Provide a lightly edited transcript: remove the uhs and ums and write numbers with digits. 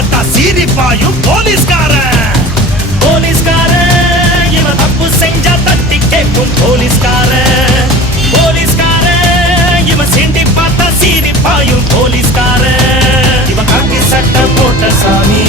பார்த்தா சீரிப்பாயும் போலீஸ்காரன். போலீஸ்காரன் இவன் தப்பு செஞ்சா தட்டி கேட்கும் போலீஸ்காரன். போலீஸ்காரன் இவன் சீண்டி பார்த்தா சீரிப்பாயும் போலீஸ்காரன். இவன் காக்கி சட்டை போட்ட சாமி.